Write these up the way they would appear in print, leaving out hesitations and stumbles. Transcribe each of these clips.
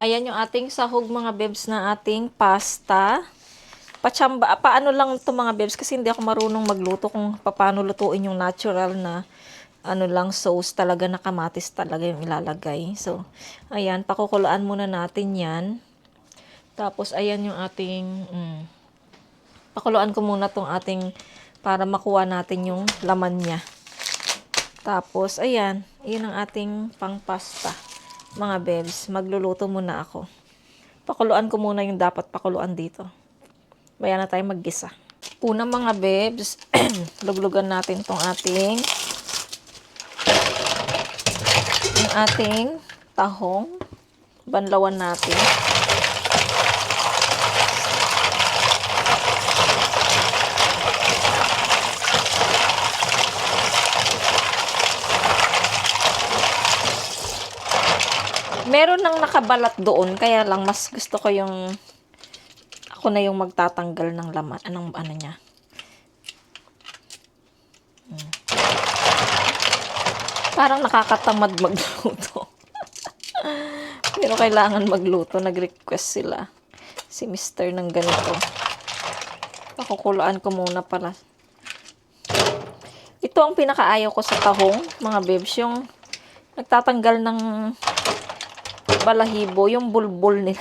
Ayan yung ating sahog mga bebs na ating pasta. Paano lang ito mga bebs kasi hindi ako marunong magluto kung paano lutuin yung natural na sauce talaga na kamatis talaga yung ilalagay. So, ayan, pakukuluan muna natin yan. Tapos, ayan yung ating, pakuluan ko muna tong ating para makuha natin yung laman niya. Tapos, ayan, yun ang ating pang pasta. Mga bebs, magluluto muna ako. Pakuluan ko muna yung dapat pakuluan dito. Maya na tayo maggisa. Una mga bebs, luglugan natin tong ating tahong. Banlawan natin. Meron nang nakabalat doon, kaya lang mas gusto ko yung ako na yung magtatanggal ng laman, ano niya. Parang nakakatamad magluto. Pero kailangan magluto, nag-request sila. Si Mr. ng ganito. Pakukuluan ko muna pala. Ito ang pinakaayaw ko sa tahong, mga bebs, yung nagtatanggal ng balahibo, yung bulbul nila.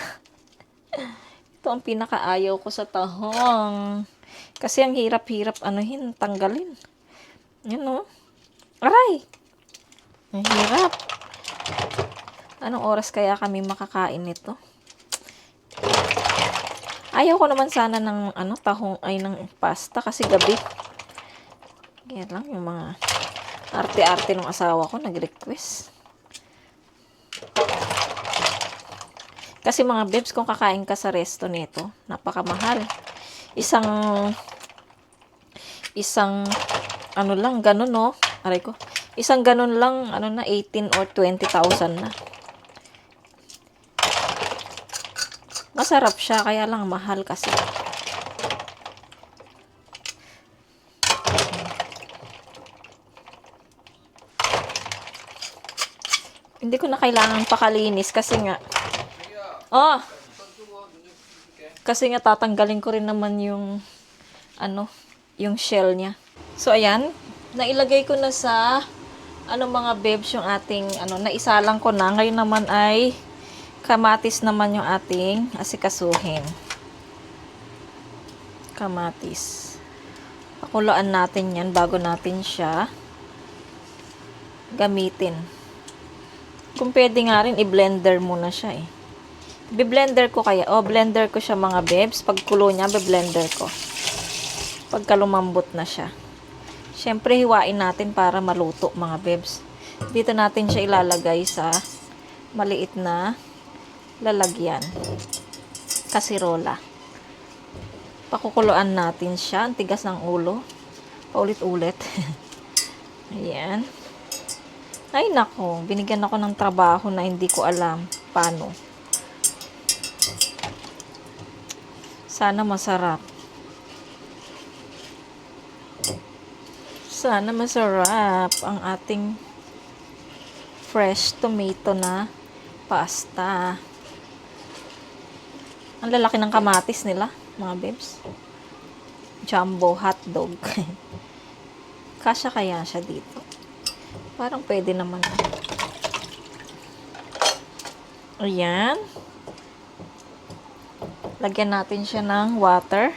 Ito ang pinakaayaw ko sa tahong. Kasi ang hirap-hirap tanggalin. Yan o. Aray! Ang hirap. Anong oras kaya kami makakain nito? Ayaw ko naman sana ng tahong ng pasta kasi gabi. Kaya lang yung mga arte-arte ng asawa ko nag-request. Kasi mga bebs, kung kakain ka sa resto nito, napakamahal. Isang lang, ganun no. Aray ko. Isang ganun lang, 18 or 20,000 na. Masarap siya, kaya lang mahal kasi. Hindi ko na kailangan pakalinis kasi nga tatanggalin ko rin naman yung yung shell niya. So ayan, nailagay ko na sa mga bebs yung ating naisalang ko na. Ngayon naman ay kamatis naman yung ating asikasuhin. Kamatis. Pakuluan natin yan bago natin siya gamitin. Kung pwede nga rin, i-blender muna siya eh. Bi-blender ko blender ko siya mga bebs. Pag kulo niya, bi-blender ko. Pagka lumambot na siya. Siyempre, hiwain natin para maluto mga bebs. Dito natin siya ilalagay sa maliit na lalagyan. Kasirola. Pakukuluan natin siya. Ang tigas ng ulo. Paulit-ulit. Ayan. Ay nako, binigyan ako ng trabaho na hindi ko alam paano. Sana masarap. Sana masarap ang ating fresh tomato na pasta. Ang lalaki ng kamatis nila, mga bebs. Jumbo hotdog. Kasya kaya siya dito? Parang pwede naman. Ayan. Lagyan natin siya ng water.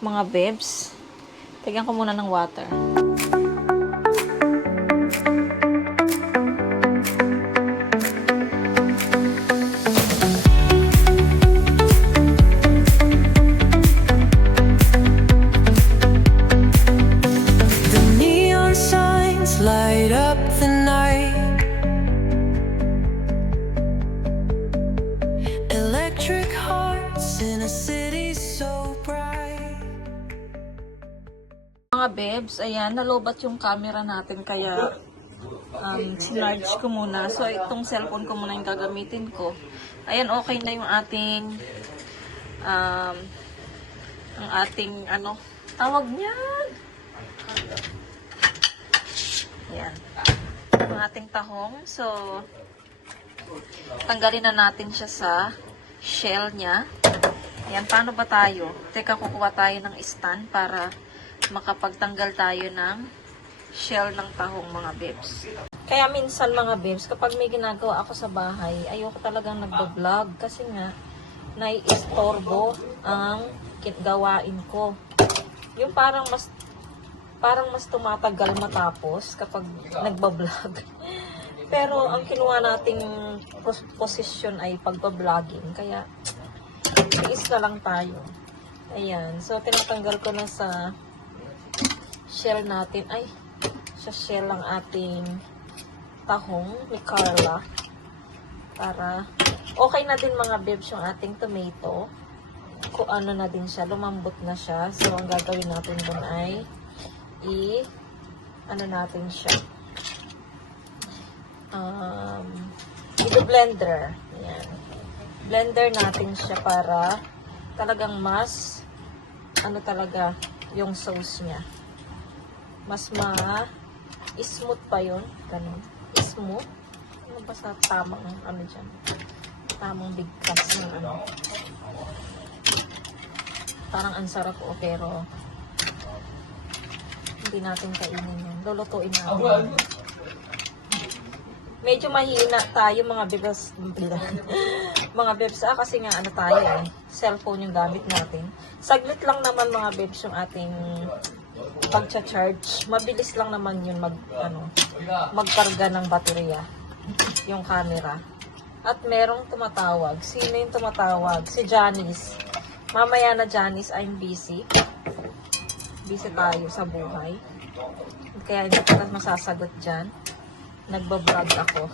Mga bebs. Lagyan ko muna ng water. Light up the night. Electric hearts in a city so bright. Mga bebs, ayan, nalobat yung camera natin kaya sinarge ko muna. So, itong cellphone ko muna yung gagamitin ko. Ayan, okay na yung ating ang ating tawag niyan. Ayan. Ang ating tahong. So, tanggalin na natin siya sa shell niya. Ayan, paano ba tayo? Teka, kukuha tayo ng stand para makapagtanggal tayo ng shell ng tahong, mga bebs. Kaya minsan, mga bebs, kapag may ginagawa ako sa bahay, ayoko talagang nagbo-vlog kasi nga, naiistorbo ang gawain ko. Yung parang mas tumatagal matapos kapag nagbablog. Pero ang kinuha nating posisyon ay pagbabloging. Kaya, tiis na lang tayo. Ayan. So, tinatanggal ko na sa shell natin. Ay, sa shell ang ating tahong ni Carla. Para, okay na din mga bebs yung ating tomato. Kung ano na din siya, lumambot na siya. So, ang gagawin natin dun ay natin siya i-blender. Ayan. Blender natin siya para talagang mas talaga yung sauce niya. Mas smooth pa yun. Ganun. Smooth. Ano ba sa tamang dyan? Tamang bigkas na Parang ang sarap pero hindi natin kainin yun. Lulutuin natin. Medyo mahina tayo mga bebs. Mga bebs, kasi nga tayo cellphone yung gamit natin. Saglit lang naman mga bebs yung ating pagcha-charge. Mabilis lang naman yun magkarga ng baterya. Yung camera. At merong tumatawag. Sino yung tumatawag? Si Janice. Mamaya na Janice, I'm busy. Busy tayo sa buhay. Kaya hindi ko masasagot dyan. Nagbablog ako.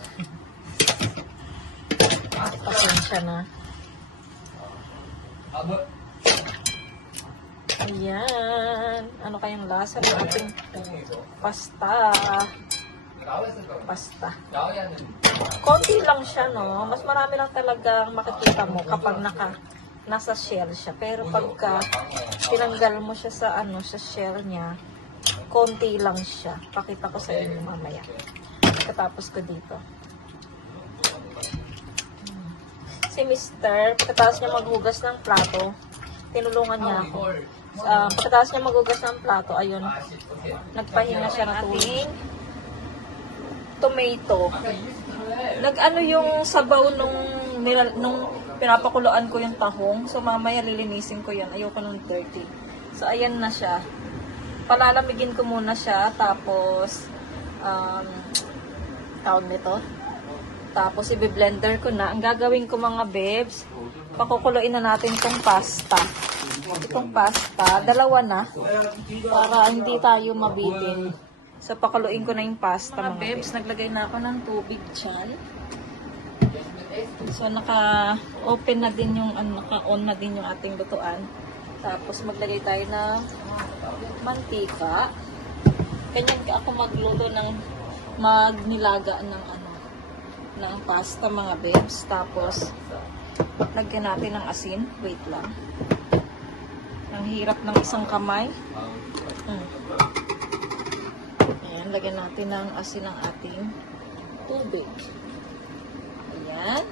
Pasensya na. Ayan. Ano kayang lasa ng ating pasta? Konti lang siya, no? Mas marami lang talagang makikita mo kapag nasa shell siya. Pero pagka tinanggal mo siya sa sa shell niya, konti lang siya. Pakita ko sa inyo mamaya. Pagkatapos ko dito. Si Mr. Pagkatapos niya maghugas ng plato, tinulungan niya ako. Pagkatapos niya maghugas ng plato, ayun, nagpahinga siya ng ating tomato. Yung sabaw nung pinapakuluan ko yung tahong. So, mamaya lilinisin ko yan. Ayoko nung dirty. So, ayan na siya. Palalamigin ko muna siya. Tapos, tawag nito. Tapos, i-blender ko na. Ang gagawin ko mga bebs, pakukuluin na natin itong pasta. Itong pasta, dalawa na. Para hindi tayo mabitin. So, pakuluin ko na yung pasta mga bebs. Naglagay na ako ng tubig dyan. So, naka-open na din yung, naka-on na din yung ating lutuan. Tapos, maglagay tayo ng mantika. Ganyan ako magluto ng magnilaga ng pasta mga bebs. Tapos, lagyan natin ng asin. Wait lang. Ang hirap ng isang kamay. Ayan, lagyan natin ng asin ng ating tubig. Ayan.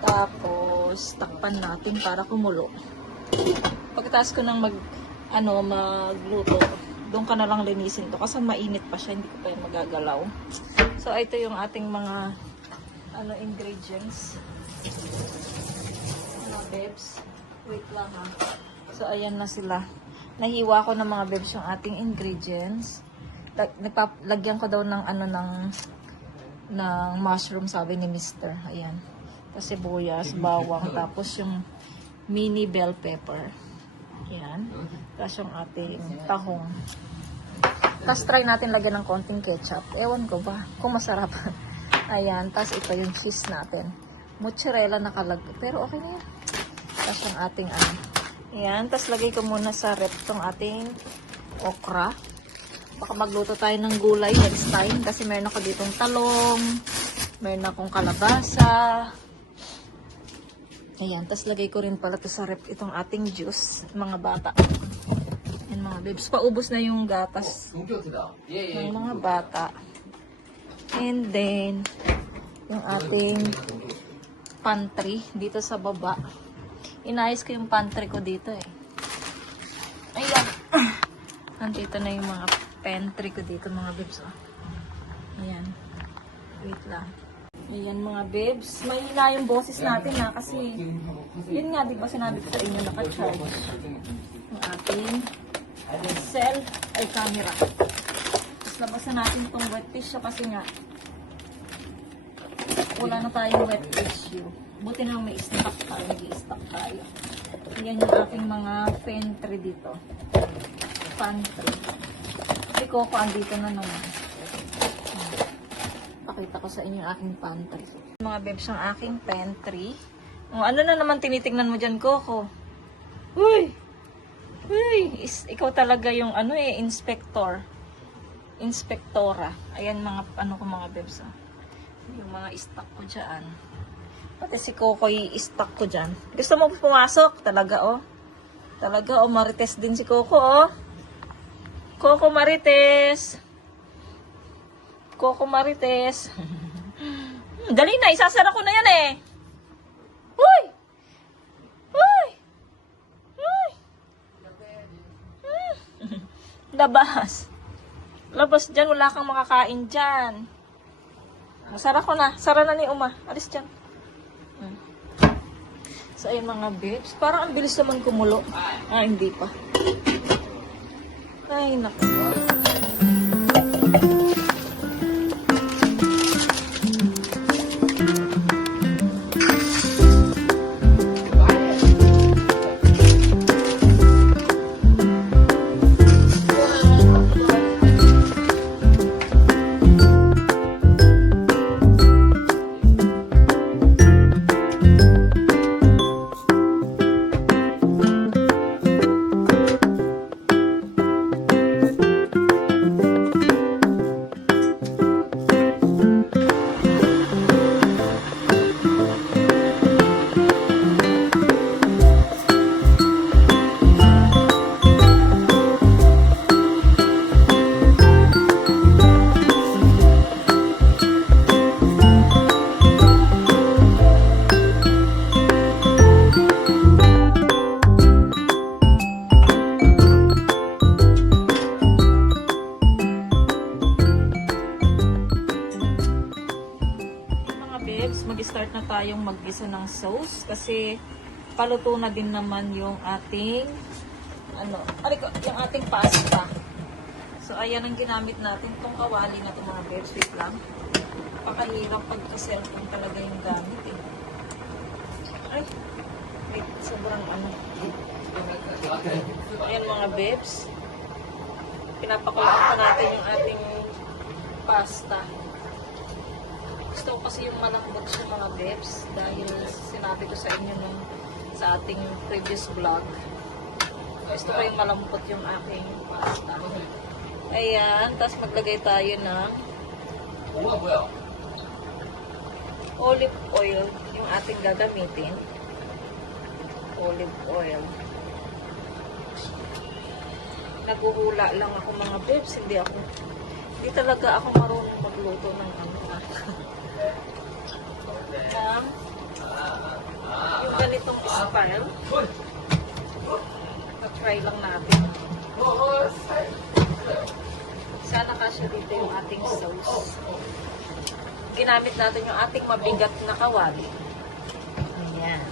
Tapos, Tapos, takpan natin para kumulo. Pagkatapos ko nang magluto, doon ka na lang linisin to. Kasi mainit pa siya, hindi ko pa yung magagalaw. So, ito yung ating mga ingredients. Mga bebs. Wait lang ha. So, ayan na sila. Nahiwa ko ng mga bebs yung ating ingredients. Lagyan ko daw ng ng mushroom, sabi ni Mr. Ayan. Tapos sibuyas, bawang, tapos yung mini bell pepper. Ayan. Tapos yung ating tahong. Tapos try natin lagyan ng konting ketchup. Ewan ko ba kung masarap. Ayan. Tapos ito yung cheese natin. Mozzarella nakalagay. Pero okay na yan. Tapos yung ating Ayan. Tapos lagay ko muna sa rep tong ating okra. Baka magluto tayo ng gulay next time. Kasi meron ako ditong talong. Meron akong kalabasa. Ayan. Tapos lagay ko rin pala to sa rep itong ating juice. Mga bata. Ayan mga babes. Paubos na yung gatas ng mga bata. And then, yung ating pantry dito sa baba. Inayos ko yung pantry ko dito eh. Ayan. Nandito na yung mga pantry ko dito mga babes. Oh. Ayan. Wait lang. Ayan mga babes. Mahina yung boses natin ha. Kasi, yun nga diba sinabi ko sa inyo naka-charge. Yung ating camera. Tapos labasan natin itong wet tissue kasi nga wala na tayong wet tissue. Buti na may stock tayo. Nag-i-stock tayo. Ayan yung aking mga pantry dito. Pantry. Si Coco andito na naman. Pakita ko sa inyo yung aking pantry. Mga babes, ang aking pantry. Ano na naman tinitingnan mo dyan, Coco? Uy! Uy! Ikaw talaga yung inspector. Inspektora. Ayan mga mga babes. Oh. Yung mga stock ko dyan. Pati si Coco i-stock ko dyan. Gusto mo pumasok? Talaga oh. Talaga oh, marites din si Coco oh. Coco Marites. Coco Marites. Dali na, isasara ko na yan eh. Uy! Uy! Uy! Labas. Labas dyan, wala kang makakain dyan. Sara ko na. Sara na ni Uma. Alis dyan. So, ayun mga babes. Parang ang bilis naman kumulo. Hindi pa. Ay, naku. Mag-start na tayong mag-gisa ng sauce kasi paluto na din naman yung ating yung ating pasta. So ayan ang ginamit natin, tong kawali na itong mga babes. Wait lang. Pakahirap pagka-cellphone talaga yung gamit eh. Ay, wait, sobrang Ayan mga babes. Pinapakulaan pa natin yung ating pasta. Gusto ko kasi yung malambot siya mga babes dahil sinabi ko sa inyo sa ating previous vlog. Gusto ko yung malambot yung aking pasta. Ayan, tapos maglagay tayo ng olive oil yung ating gagamitin. Olive oil. Naguhula lang ako mga babes, hindi talaga ako marunong magluto ng yung ganitong style. Na-try lang natin. Sana kasya dito yung ating sauce. Ginamit natin yung ating mabigat na kawali. Ayan.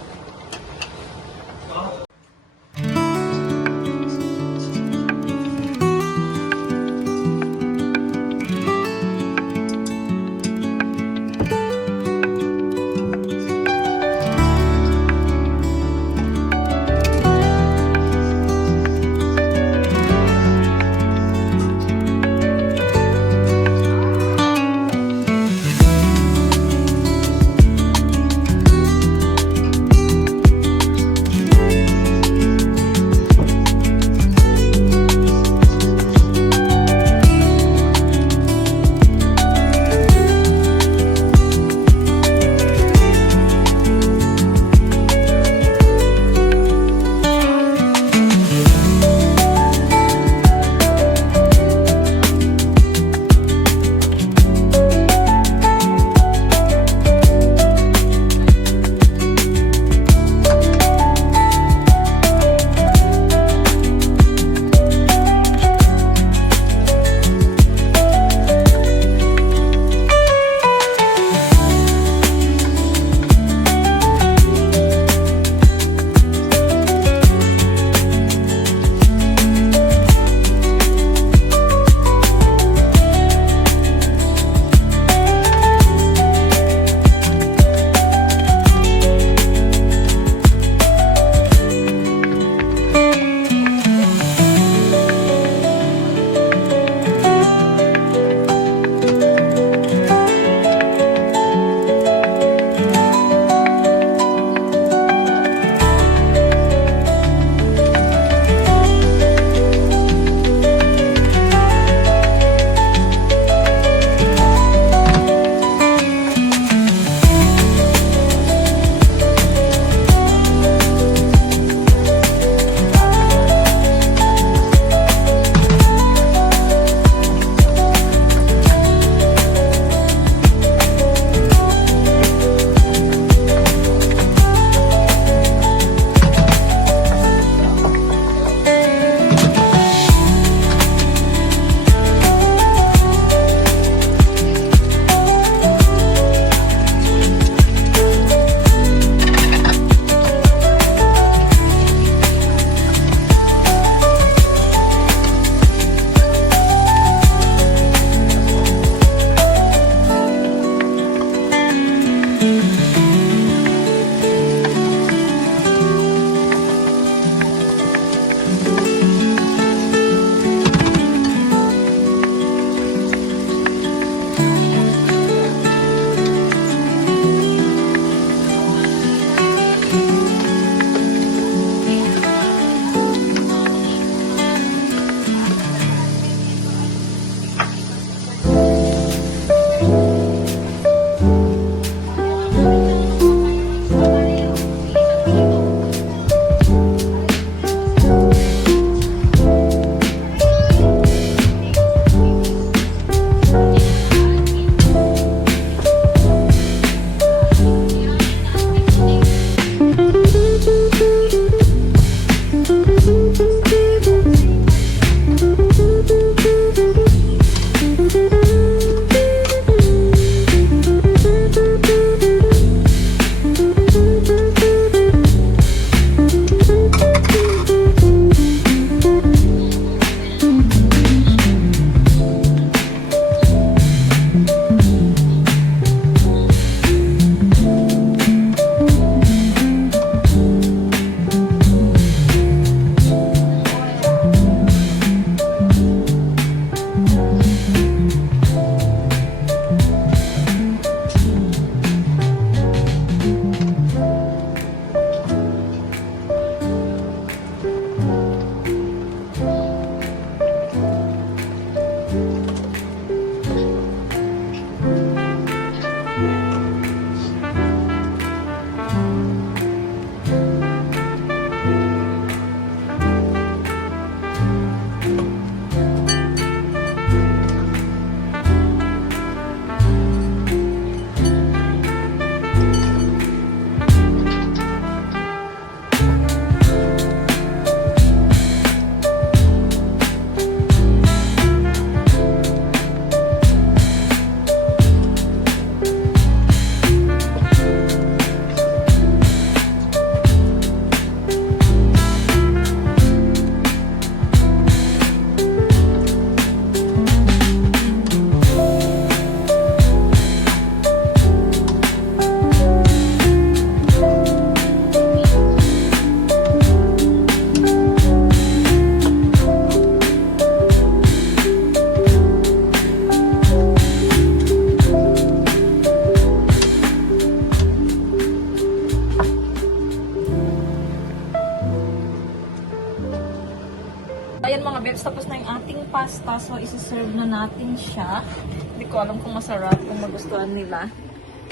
ayan mga bebs, tapos na yung ating pasta. So, isi-serve na natin siya. Hindi ko alam kung masarap, kung magustuhan nila.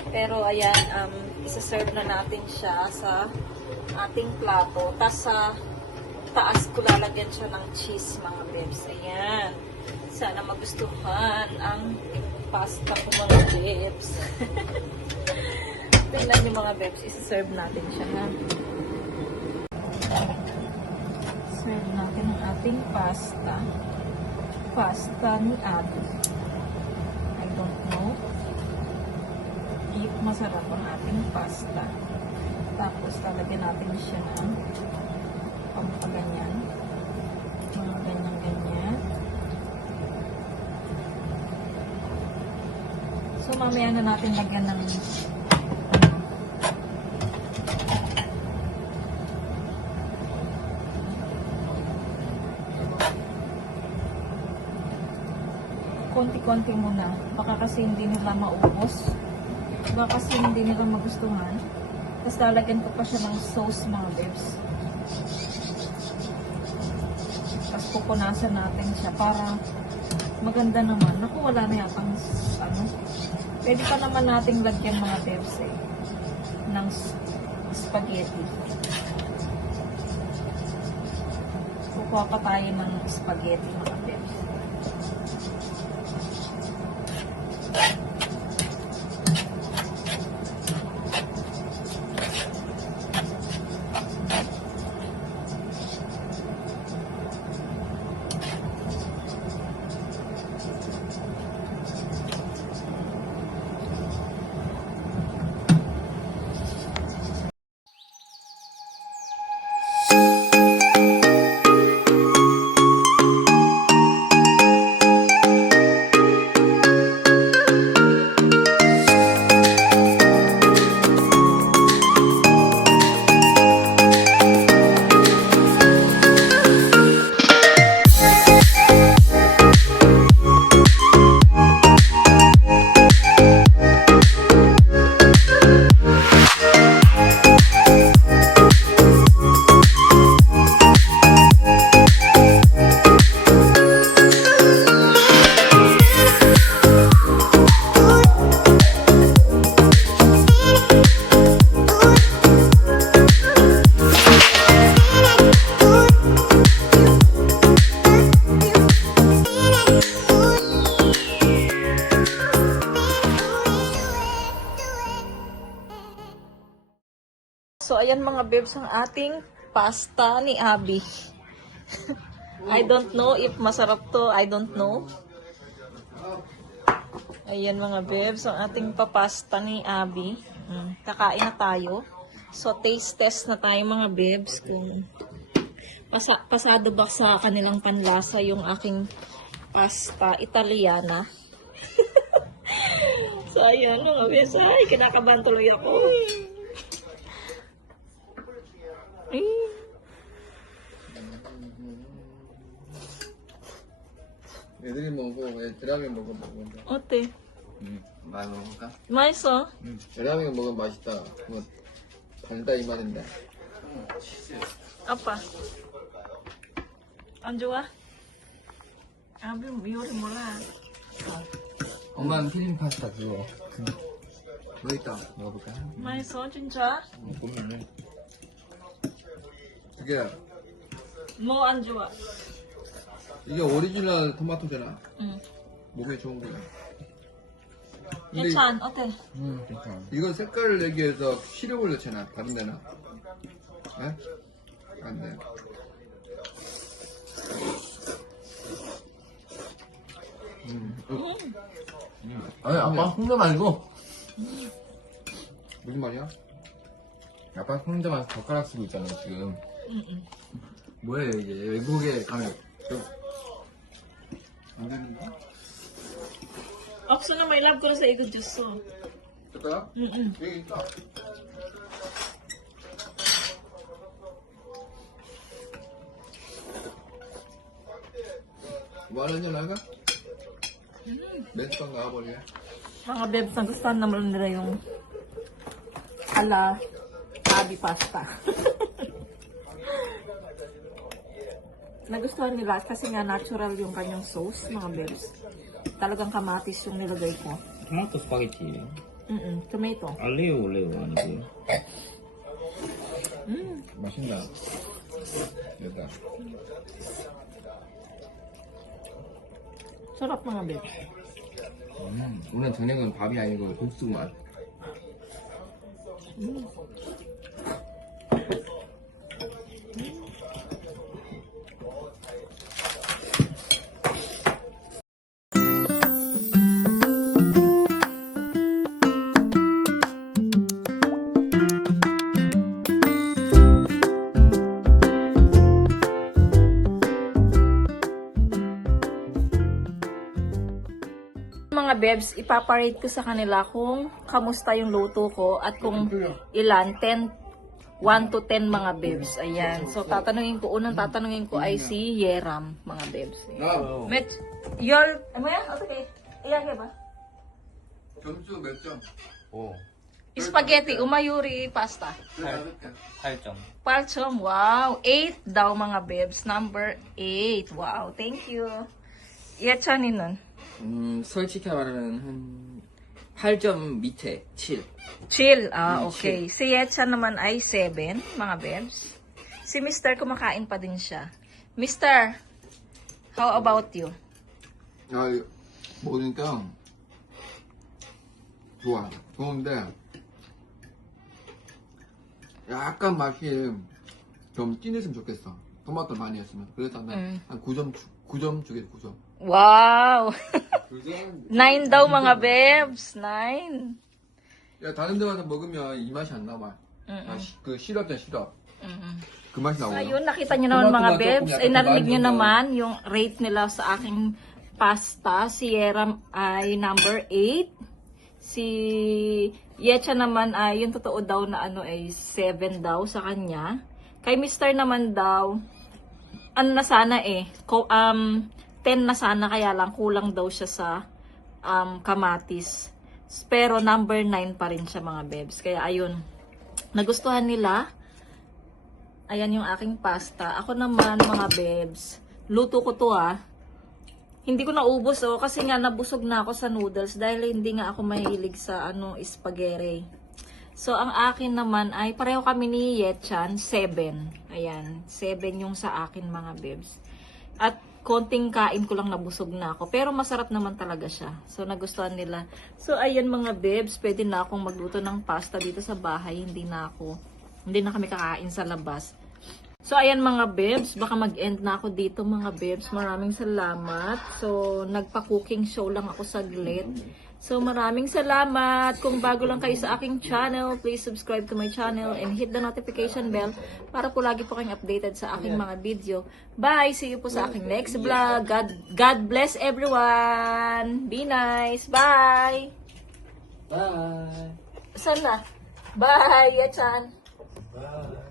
Pero, ayan, isi-serve na natin siya sa ating plato. Tapos, sa taas ko lalagyan siya ng cheese, mga bebs. Ayan. Sana magustuhan ang pasta ko, mga bebs. Tingnan niyo, mga bebs, isi-serve natin siya, ha? Serve natin ang ating pasta. Pasta ni Abby. I don't know if masarap ang ating pasta. Tapos, talagyan natin siya ng pampaganyan. Mga ganyan-ganyan. So, mamaya na natin lagyan ng konti-konti muna. Baka kasi hindi nila maubos. Baka kasi hindi nila magustuhan. Tapos lalagyan ko pa siya ng sauce, mga bebs. Tapos pupunasan natin siya para maganda naman. Naku, wala na yatang ano. Pwede pa naman nating lagyan, mga bebs, ng spaghetti. Kukuha pa tayo ng spaghetti, mga bebs. So, ayan mga bebs, ang ating pasta ni Abby. I don't know if masarap to. I don't know. Ayan mga bebs, ang ating papasta ni Abby. Kakain na tayo. So, taste test na tayo, mga bebs, kung pasado ba sa kanilang panlasa yung aking pasta Italiana. So, ayan mga bebs. Ay, kinakabahan tuloy ako. 애들이 먹고 애들하게 먹으면 먹는다. 어때? 많이 먹을까? 맛있어? 애들하게 먹으면 맛있다. 뭐 달다 이 말인데. 아빠 안 좋아? 아비 요리 몰라. 엄마는 튀김 파스타 그거. 뭐 있다 먹어볼까? 맛있어 진짜? 보면은 이게 뭐 안 좋아? 이게 오리지널 토마토잖아. 응. 몸에 좋은 거야. 근데 괜찮 어때? 괜찮아. 이거 색깔을 내기 위해서 시럽을 넣잖아. 다른 데는. 네? 안 돼. 아니 아빠 홍대 말고 무슨 말이야? 아빠 홍대 말고 젓가락 쓰고 있잖아 지금. 응응. 뭐해 이게 외국에 가면 안 되는 거야? 없어 na may love ko na sa igo juice. 젓가락? 응응. 여기 있다. 뭐 하는지 나가? 멘트방 나가버리게. Mga bebs, nagustuhan naman nila yung ala Abby pasta. Nagustuhan nila kasi nga natural yung kanyang sauce, mga bebs. Talagang kamatis yung nilagay ko. 토마토 스파게티예요. Tomato. 알레오 올레오 아니고요. 맛있나? 됐다. Sarap mga bebs. 오늘 저녁은 밥이 아니고 국수만. Mga bebs, ipaparate ko sa kanila kung kamusta yung luto ko at kung ilan, 1 to 10 mga bebs. Ayan. So, unang tatanungin ko ay si Yeram, mga bebs. 나 Met, ano yan? Okay. Iyan ka ba? 점수 몇 점? 오. Spaghetti, umayuri, pasta. 8점. Palchom, wow. 8 daw mga bebs. Number 8. Wow, thank you. Iyachanin nun. 솔직히 말하면 한 8점 밑에 7. Chill. Okay. Si Yetcha naman ay 7, mga bebs. Si Mr. kumakain pa din siya. Mr., how about you? 아, 먹으니까 좋아. 좋은데 약간 맛이 좀 진했으면 좋겠어. 토마토 많이 했으면. 그래서 한 9점 주게 9점. Wow! 그건 9 daw mga bebs. 9. 야 다른 데 가서 먹으면 이 맛이 안 나와. 그 시럽이야 시럽. 그 맛이 나오고. Ayun, nakita nyo naman mga bebs. Ay, narinig nyo naman yung rate nila sa aking pasta. Si Yeram ay number 8. Si Yetcha naman ay, yung totoo daw na ay 7 daw sa kanya. Kay Mr. naman daw, ano na sana 10 na sana, kaya lang kulang daw siya sa kamatis. Pero number 9 pa rin siya mga bebs. Kaya ayun, nagustuhan nila. Ayan yung aking pasta. Ako naman mga bebs, luto ko to Hindi ko naubos kasi nga nabusog na ako sa noodles dahil hindi nga ako mahilig sa spaghetti. So ang akin naman ay pareho kami ni Yetchan, 7. Ayan, 7 yung sa akin mga bebs. At konting kain ko lang nabusog na ako. Pero masarap naman talaga siya. So nagustuhan nila. So ayan mga bebs, pwede na akong magluto ng pasta dito sa bahay. Hindi na kami kakain sa labas. So, ayan mga bebs, baka mag-end na ako dito mga bebs. Maraming salamat. So, nagpa-cooking show lang ako saglit. So, maraming salamat. Kung bago lang kayo sa aking channel, please subscribe to my channel and hit the notification bell para po lagi po kayong updated sa aking mga video. Bye! See you po sa aking next vlog. God bless everyone! Be nice! Bye! Bye! Saan na? Bye, Yachan! Bye!